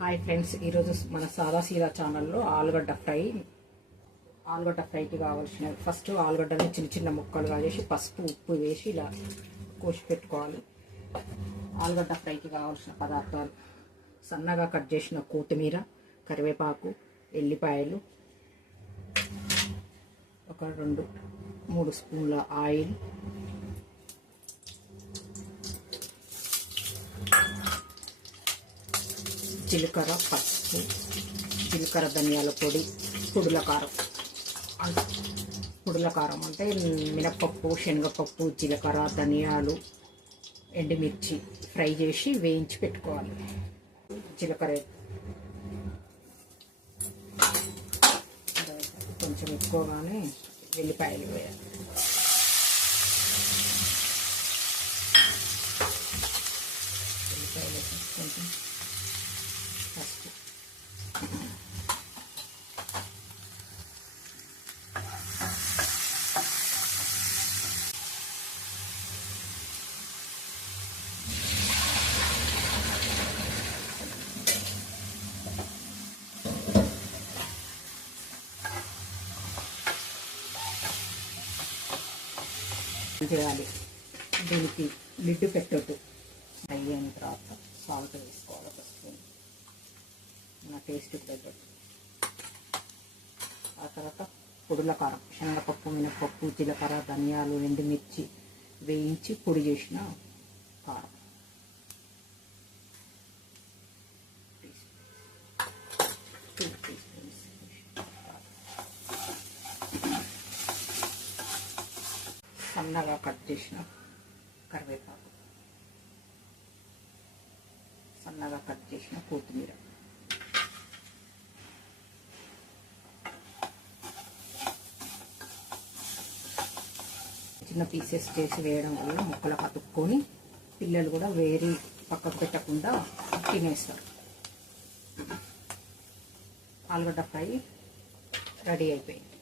Hi friends, ఈరోజు మన సాదా సీదా ఛానల్లో ఆలుగడ్డ ఫ్రైకి కావాల్సినవి. ఫస్ట్ ఆలుగడ్డని చిన్న చిన్న ముక్కలుగా చేసి పసుపు ఉప్పు వేసి ఇలా కోసి పెట్టుకోవాలి. ఆలుగడ్డ ఫ్రైకి కావాల్సిన పదార్థాలు: సన్నగా కట్ చేసిన కొత్తిమీర, కరివేపాకు, ఎల్లిపాయలు, ఒక 2-3 స్పూన్ల ఆయిల్, జీలకర్ర, పసుపు, జీలకర్ర ధనియాల పొడి, పొడుల కారం అంటే మినప్పప్పు, శనగపప్పు, జీలకర్ర, ధనియాలు, ఎండుమిర్చి ఫ్రై చేసి వేయించి పెట్టుకోవాలి. జీలకర్ర కొంచెం ఎక్కువగానే వెల్లిపాయలు వేయాలి. వెల్లిపాయలు కొంచెం పసుపు, చేయాలి. దీనికి లిడ్ పెట్టొద్దు. అయిన తర్వాత సాల్ట్ వేసుకోవాలి. ఒక స్పూన్ నా టేస్ట్కి తగ్గట్టు. ఆ తర్వాత పొడుల కారం, శనగపప్పు, మినపప్పు, జీలకర్ర, ధనియాలు, ఎండుమిర్చి వేయించి పొడి చేసిన కారం. సన్నగా కట్ చేసిన కరివేపాకు, సన్నగా కట్ చేసిన కొత్తిమీర, చిన్న పీసెస్ చేసి వేయడం వల్ల ముక్కలు కతుక్కొని పిల్లలు కూడా వేరే పక్కకు పెట్టకుండా తినేస్తారు. ఆలుగడ్డ ఫ్రై రెడీ అయిపోయింది.